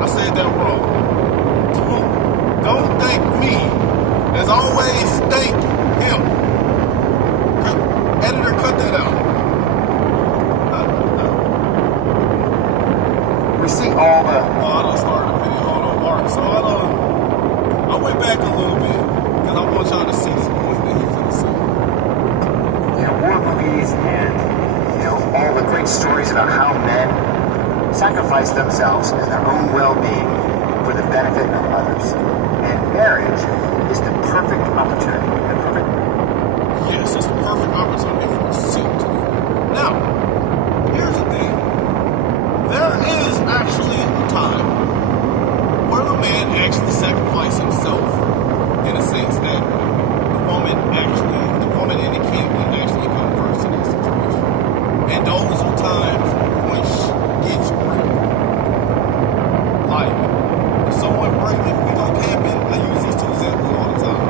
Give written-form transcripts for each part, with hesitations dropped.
I said that wrong. Don't thank me. As always, thank him. Editor, cut that out. We see all the... Oh, I done started the video. Hold on, Mark. So I went back a little bit because I want y'all to see this point that he finna say. War movies and, all the great stories about how men sacrifice themselves and their own well-being for the benefit of others. And marriage is the perfect opportunity. Yes, it's the perfect opportunity for a simp to do that. Now, here's the thing. There is actually a time where the man actually sacrificed himself in a sense that the woman and the kid would actually come first in that situation. And those are times when gets real. Like, if we go camping, I use these two examples all the time.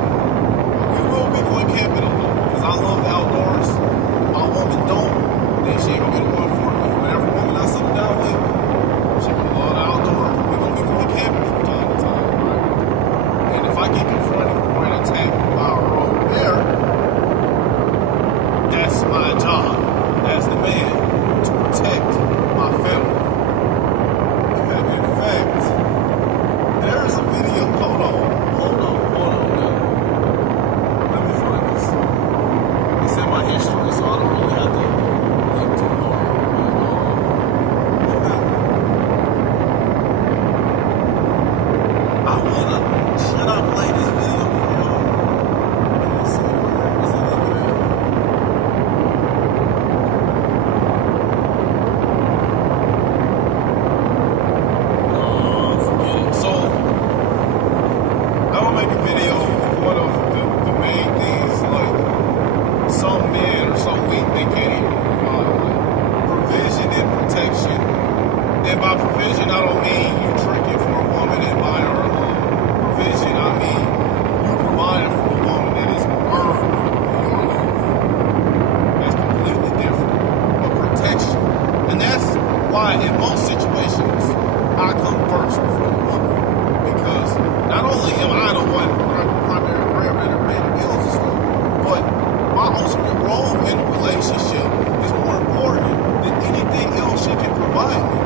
We will be going camping a lot because I love the outdoors. If my woman don't, then she ain't gonna be the one for me. Whatever woman I settle down with, she gonna love the outdoors. We're gonna be going camping from time to time, right? And if I get confronted or attacked by a rogue bear, that's my job as the man to protect my family. In fact, there's a video. Hold on now. Let me find this. It's in my history, so I don't really have to look too hard. Should I play this video for y'all? Let me see. Where is it even at? Forget it. So, I'm gonna make a video of one of the main things, like, some men are so weak they can't even provide, like, provision and protection. And by provision, I don't mean you tricking for a woman and buying her alone. Provision, I mean you providing for a woman that is earned your love. That's completely different. But protection. And that's why in most situations, I come first before the woman. Because not only am I the one primary breadwinner paying the bills and stuff, but my ultimate role in a relationship is more important than anything else she can provide me.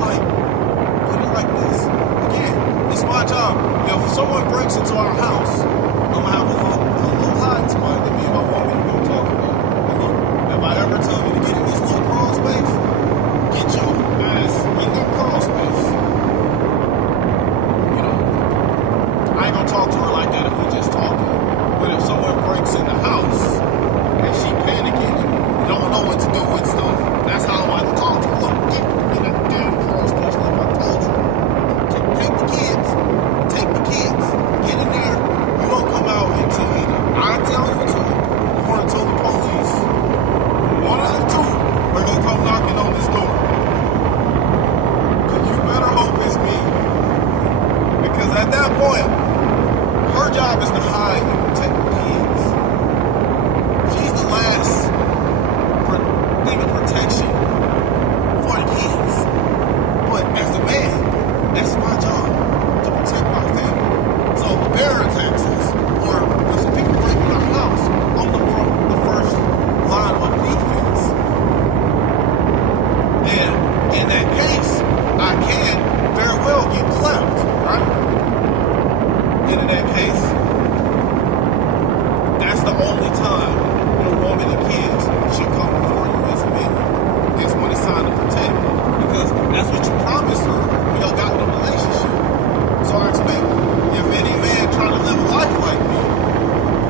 Like, put it like this. Again, it's my job. If someone breaks into our house, I'm gonna have a little hiding spot that me and my woman are gonna talk about. And look, if I ever tell you to get in this little crawl space, get your ass in that crawl space. I ain't gonna talk to her like that if we just talking. But if someone breaks in the house and she panicking and don't know what to do with stuff, that's how I'm gonna talk to her. Look, get in that damn crawl space like I told you. Take the kids. Get in there. You don't come out until either I tell you to or until the police. One out of two are gonna come knocking on this door. Cause you better hope it's me. Because at that point, her job is to hide and protect the kids. She's the last thing of protection for the kids. But as a man, that's my job to protect my family. So if a bear attacks us, or if some people break in our house, I'm the first line of defense. And in that case, I can very well get clapped, right? And in that case, that's the only time a woman and kids should come before you as a man. Is when it's time to protect. Because that's what you promised her when y'all got in a relationship. So I expect if any man trying to live a life like me,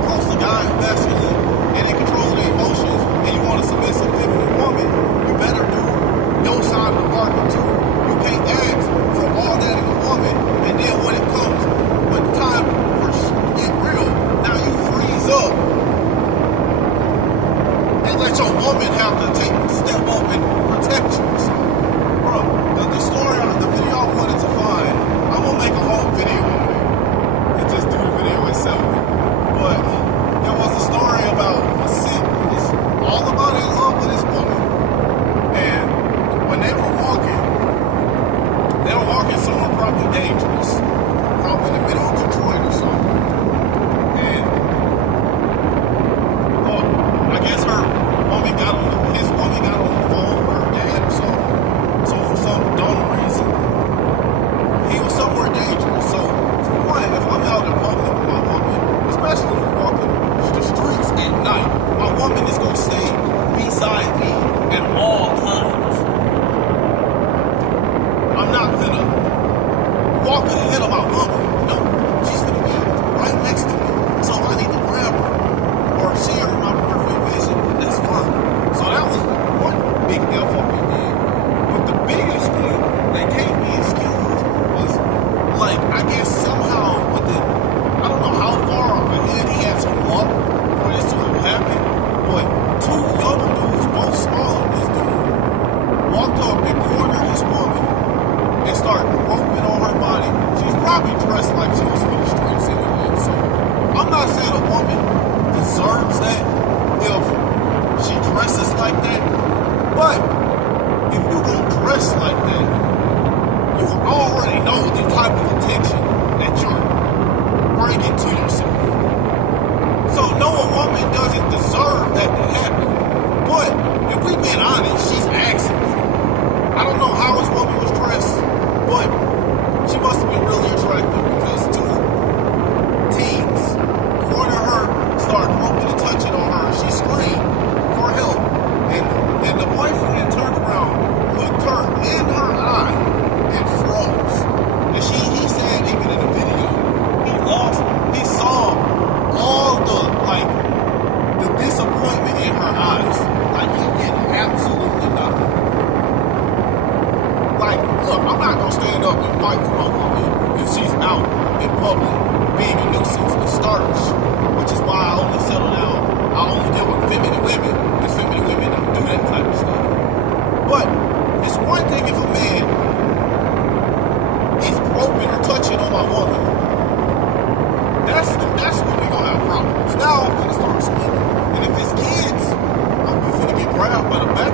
close to God, masculine, and in control of their emotions, and you want a submissive feminine woman, you better do your side of the bargain too. You can't ask for all that in a woman, and then when it comes, when time for get real, now you freeze up and let your woman have to step up and protect you. So, bro, the story, the video I wanted to find, I'm gonna make a whole video on it and just do the video itself. But it was a story about a simp who was all about in love with his woman.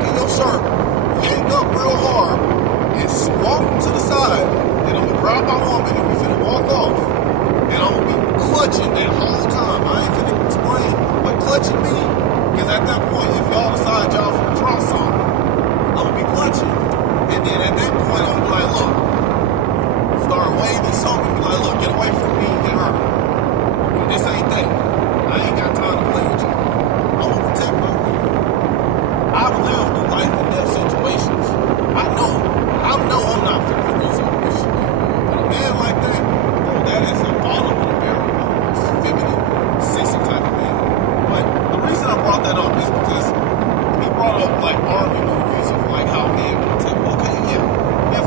in your shirt, yank up real hard, and walk to the side, and I'm gonna grab my woman and we finna walk off. And I'm gonna be clutching that whole time. I ain't finna explain what clutching means, because at that point, if y'all decide y'all finna try something, I'm gonna be clutching. And then at that point, I'm gonna be like, look, start waving something, be like, look, get away from me and get her. This ain't that. I ain't got time to play with you. I'm gonna protect my woman. I've lived through life and death situations. I know I'm not finna freeze up this shit. But a man like that, bro, that is the bottom of the barrel. It's feminine, sissy type of man. But the reason I brought that up is because he brought up like army movies of like how men protect. Okay, yeah, if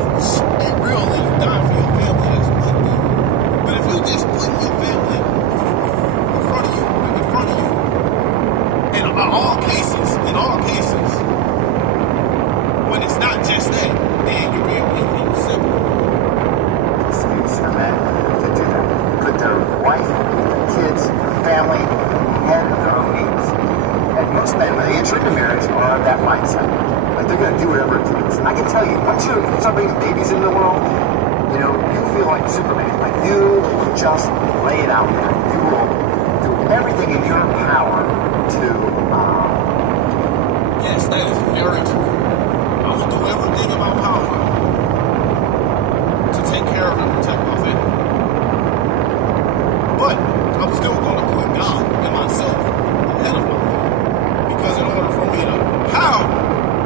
they real and you die for your family, that's one thing. But if you just putting your family in front of you, in all cases, when it's not just that, then you're being weak and you're simple. Excuse for men to do that. Put their wife, their kids, their family ahead of their own needs. And most men, when they enter into marriage, are of that mindset. Like they're going to do whatever it takes. And I can tell you, once you start bringing babies into the world, you know, you feel like Superman. Like you will just lay it out there. You will do everything in your power to. Yes, that is very true. I will do everything in my power to take care of and protect my family. But I'm still going to put God and myself ahead of my family. Because in order for me to have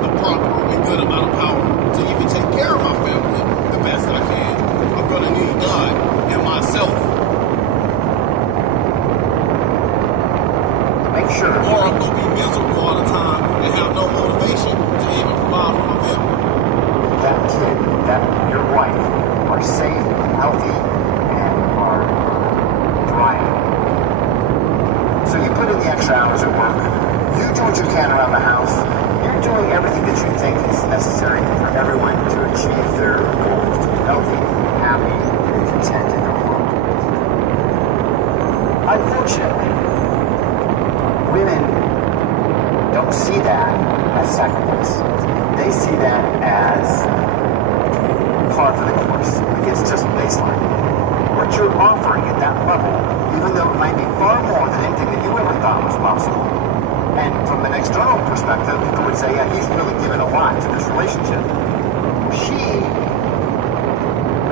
the proper and good amount of power to even take care of my family the best I can, I'm going to need God and myself. Make sure. Or I'm going to be miserable all the time and have no motivation to even provide for my family. That kid, that your wife, are safe, healthy, and are thriving. So you put in the extra hours at work. You do what you can around the house. You're doing everything that you think is necessary for everyone to achieve their goals, to be healthy, happy, and content in their world. Unfortunately, women don't see that as sacrifice. They see that as par for the course. Like it's just baseline. What you're offering at that level, even though it might be far more than anything that you ever thought was possible. And from an external perspective, people would say, yeah, he's really given a lot to this relationship. She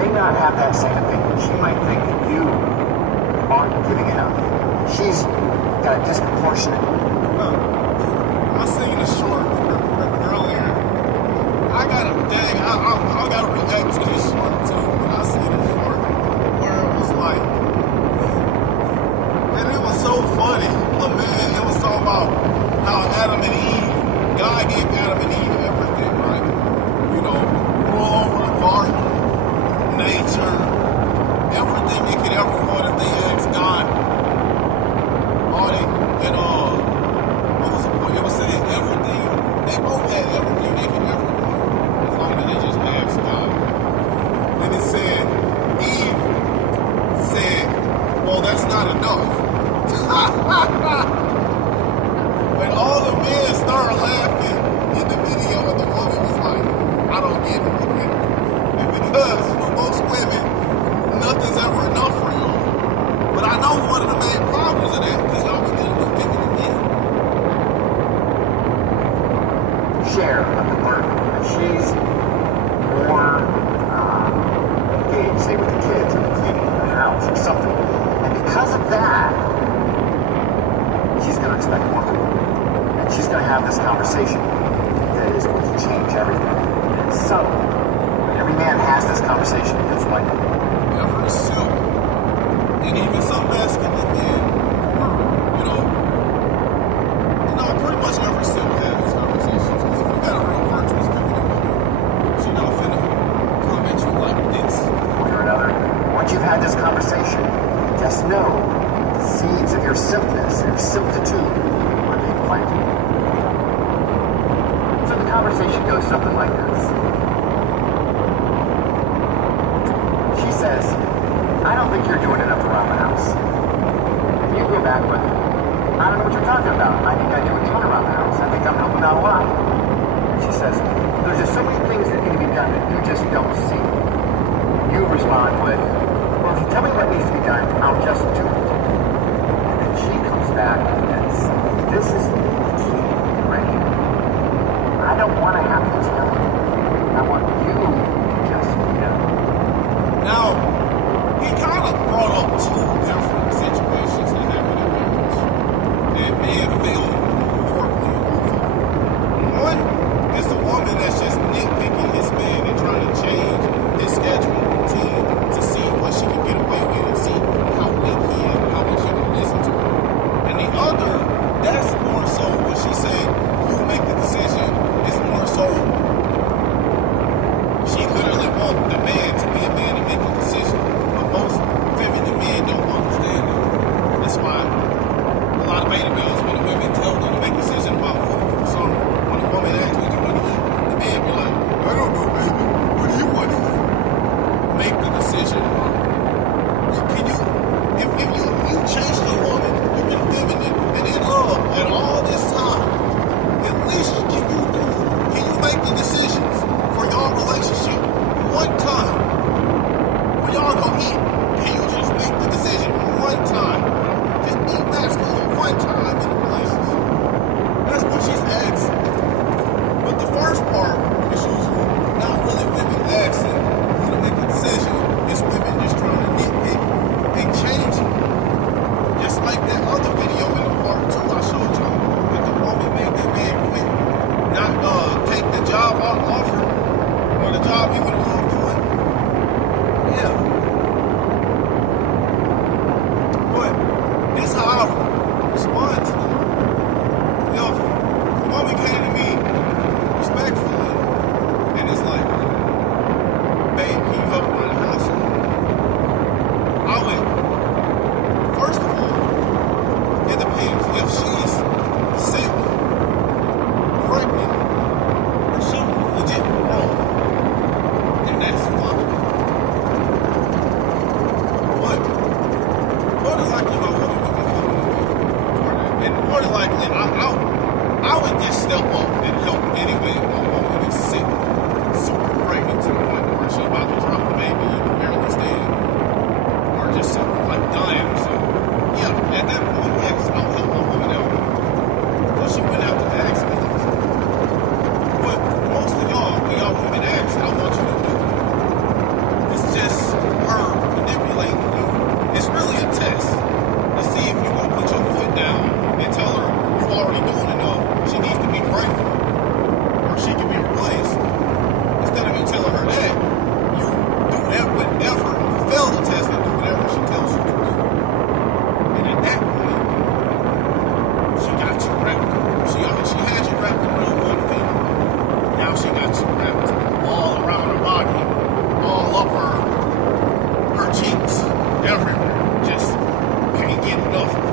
may not have that same opinion. She might think you aren't giving enough. She's got a disproportionate. I seen a short earlier. I gotta react to this short too. I seen a short where it was like, and it was so funny. It was talking about how Adam and Eve, God gave Adam and Eve everything, right? You know, rule over the garden, nature, everything they could ever want if they asked God. It was saying everything. They both had everything they could ever want, as long as they just asked God. And it said, Eve said, well, that's not enough. When all the men started laughing in the video, and the woman was like, I don't get it. And because for most women, nothing's ever enough for y'all. But I know one of the main problems of that, because y'all be dealing with feminine men. Share of the burden. And she's more engaged, say, with the kids or the cleaning of the house or something. And because of that, she's going to expect more from you. And she's going to have this conversation that is going to change everything. And it's subtle. But every man has this conversation. It's like every simp, and even some masculine men, pretty much every simp has these conversations. Because if you got a real virtuous feminine woman, she's not finna come at you like this. One or another. Once you've had this conversation, just know the seeds of your simpness, your simptitude, are being planted. So the conversation goes something like this. She says, I don't think you're doing enough around the house. And you go back with, I don't know what you're talking about. I think I do a ton around the house. I think I'm helping out a lot. just don't see. You respond with, well, if you tell me what needs to be done, I'll just do it. And then she comes back and says, this is the key right here. I don't want to have to tell you. I want you to just know. Now, he kind of brought up two different situations that happened in marriage that men feel horribly over. One is the woman that's just nitpicking his man and trying to change his schedule and routine to see what she can get away with and see how weak he is and how much he can listen to her. And the other, that's more so what she said, you make the decision. It's more so she literally wants the man to be a man and make a decision. But most feminine men don't understand that. That's why a lot of beta males, when the women tell them to make a decision about food or something, when the woman asks what you want to eat, the man be like, I don't know, baby. What do you want to eat? Make the decision. Can you, if you chase a woman, you've been feminine and in love and all this time, at least can you make the decisions for your relationship one time? When y'all go eat, can you just make the decision one time? Just be masculine one time in the relationship. That's what she's asking. But the first part is usually not really women asking you to make a decision. It's women just trying to nitpick and change it. Just like that other video in the part 2 I showed y'all, that the woman made that man quit, not take the job offer or the job he would have loved doing. Yeah. But this is how I respond to them. If the woman came to me respectfully and it's like, babe, can you help around the house? I would, first of all, it depends. If she's sick, pregnant, or something legit wrong, then that's fine. But more than likely, my woman would be coming to me for that. And more than likely, I would just step up and help anyway if my woman is sick, super pregnant to the point where she's about to drop the baby and can barely stand, or just something like dying or something. Yeah, at that point, yes, I'll help my woman out. So she went out to ask me. But most of y'all, when y'all women ask, I want you to do it. It's just her manipulating you. It's really a test to see if you're going to put your foot down and tell her you're already doing enough. She needs to be grateful, or she can be replaced. Instead of you telling her that, you do whatever, you fail the test and do whatever she tells you to do. And at that point, she got you wrapped. She had you wrapped around one finger. Now she got you wrapped all around her body, all up her cheeks, everywhere. Just can't get enough of her.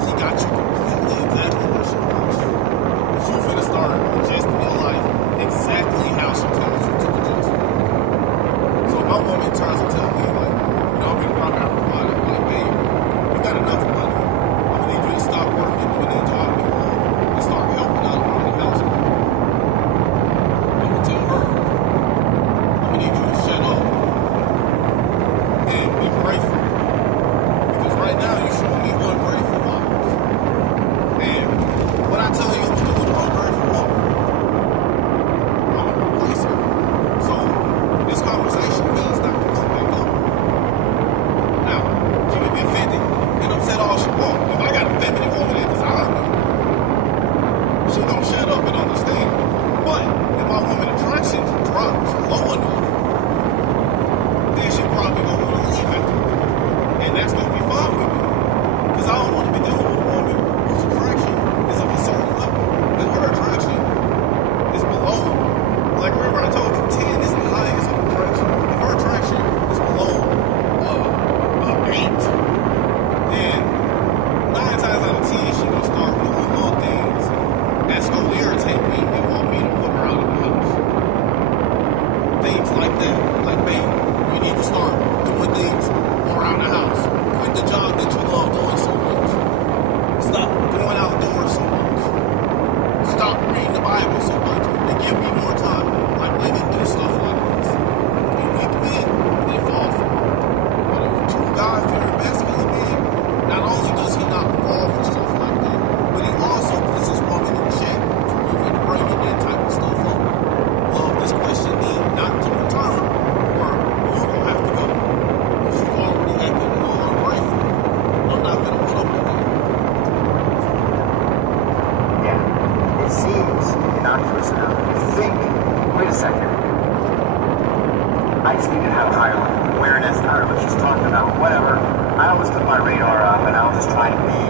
She got you completely exactly where she wants you. But you finna start adjusting your life exactly how she tells you to adjust. So my woman tries to tell me, like, you know, I'm gonna rock out provider. Like, babe, you got enough money. I'm gonna need you to stop working, doing that job you love, and start helping out around the house. I'm gonna tell her, I'm gonna need you to shut up and be grateful. Because right now you're showing me ungrateful vibes. And what I tell you to do with an ungrateful woman, I'm gonna replace her. So this conversation means not to come back up. Now, she can be offended and upset all she wants. If I got a feminine woman that desires me, she don't shut up and understand. But if my woman attraction drops low enough, then she probably gonna want to leave after me. And that's gonna be fine with me. Because I don't want to be dealing with a woman whose attraction is of a certain level. And her attraction is below. Like, remember I told you 10 is the highest of attraction. If her attraction is below 8, then 9 times out of 10 she gonna start doing little things that's gonna irritate me and want me to put her out of the house. Things like calculus enough. You think, wait a second, I just need to have a higher level of awareness, I don't know what she's talking about, whatever. I always put my radar up and I'll just try to be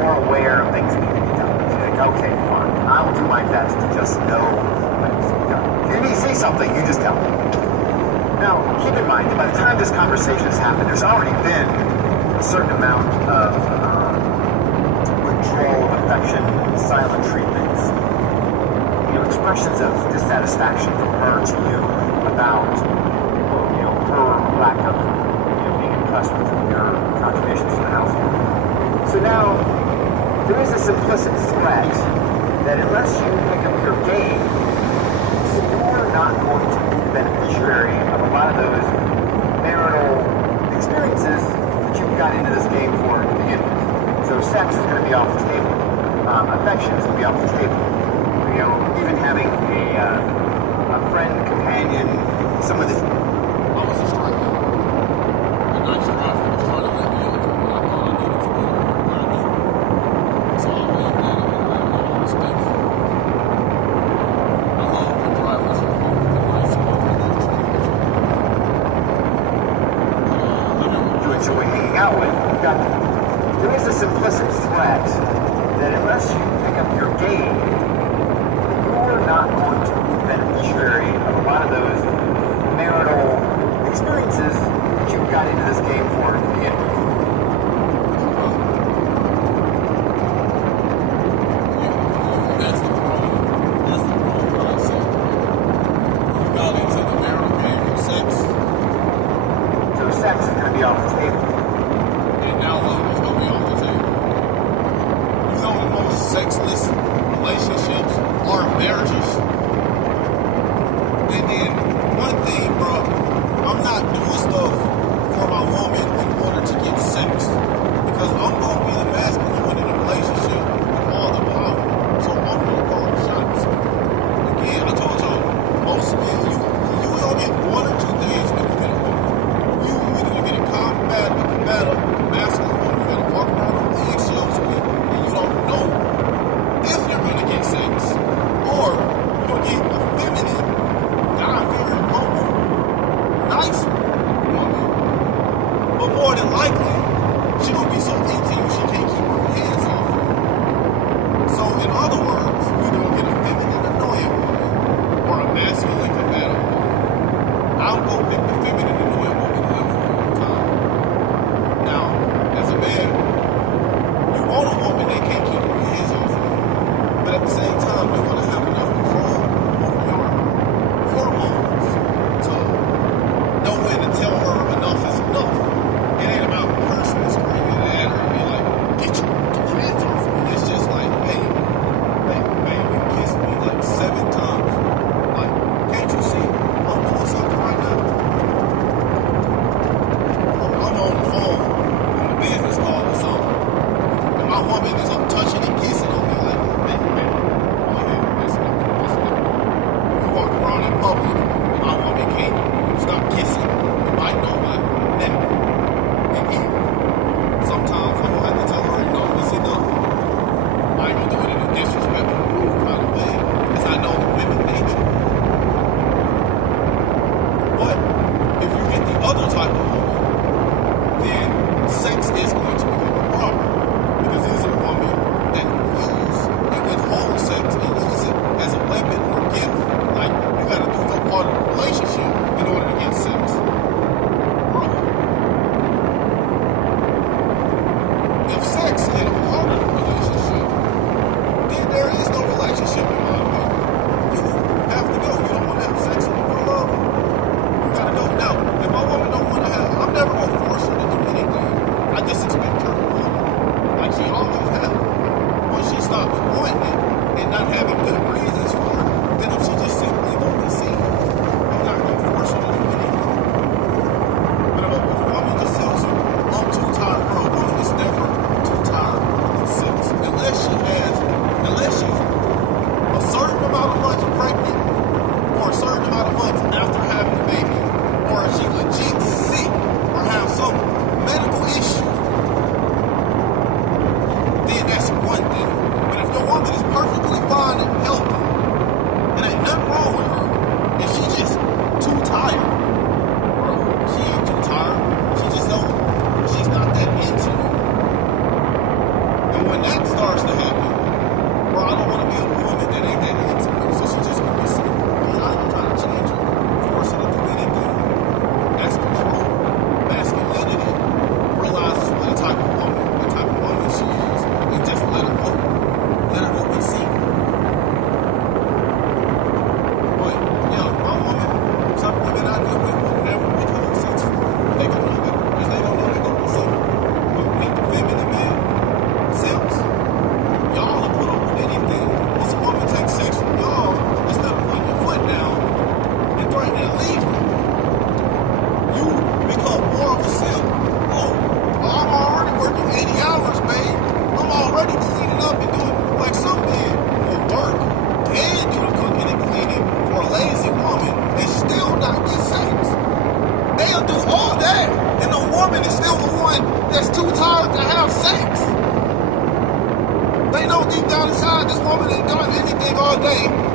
more aware of things that need to be done. So you think, okay, fine, I will do my best to just know what needs to be done. If you need to say something, you just tell me. Now, keep in mind that by the time this conversation has happened, there's already been a certain amount of withdrawal of affection, silent treatments, expressions of dissatisfaction from her to you about, her lack of, being impressed with your contributions to the household. So now, there is this implicit threat that unless you pick up your game, you're not going to be the beneficiary of a lot of those marital experiences that you got into this game for to begin with. So sex is going to be off the table. Affection is going to be off the table. Even having a friend, companion, someone that... I was just trying to... A nice driver was trying to let me over what I thought I needed to get over what I needed. So I went in and let all this thing for me. I love when drivers are nice and you enjoy hanging out with. There is this implicit threat that unless you pick up your game,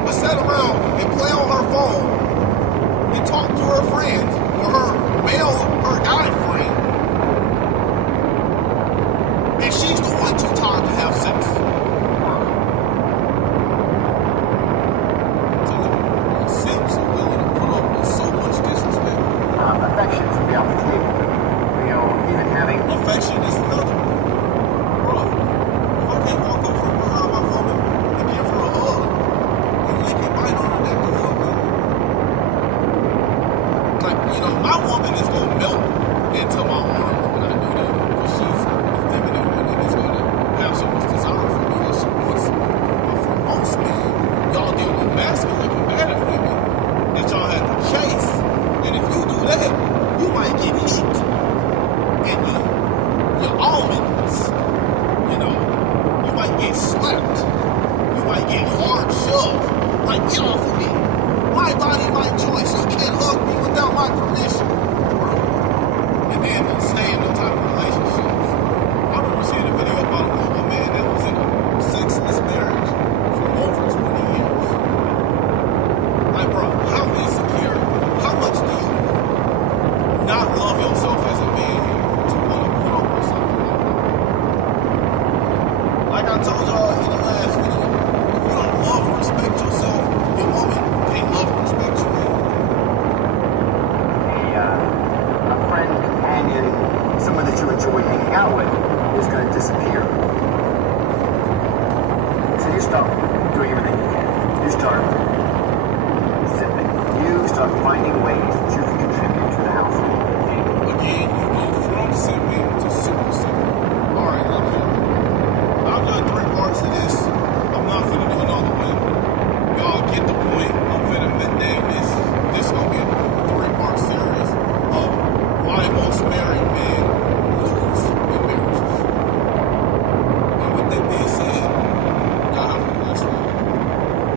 but sat around and play on her phone and talk to her friends or her guy friend, and she's the one too tired to have sex. Simps are willing to put up with so much disrespect. Affection should be off the table. You know, even having affection is another one. Bro, if I can't walk up from behind my woman and give her a hug and lick and bite on her neck to hug her, like, you know, my woman is gonna melt into my arms when I do that because she's a feminine woman and is gonna have so much desire for me that she wants. But for most men, y'all deal with masculine combative women that y'all have to chase. And if you do that, you might get heat. And your almonds, you know, you might get slapped. You might get hard shoved. Like, get off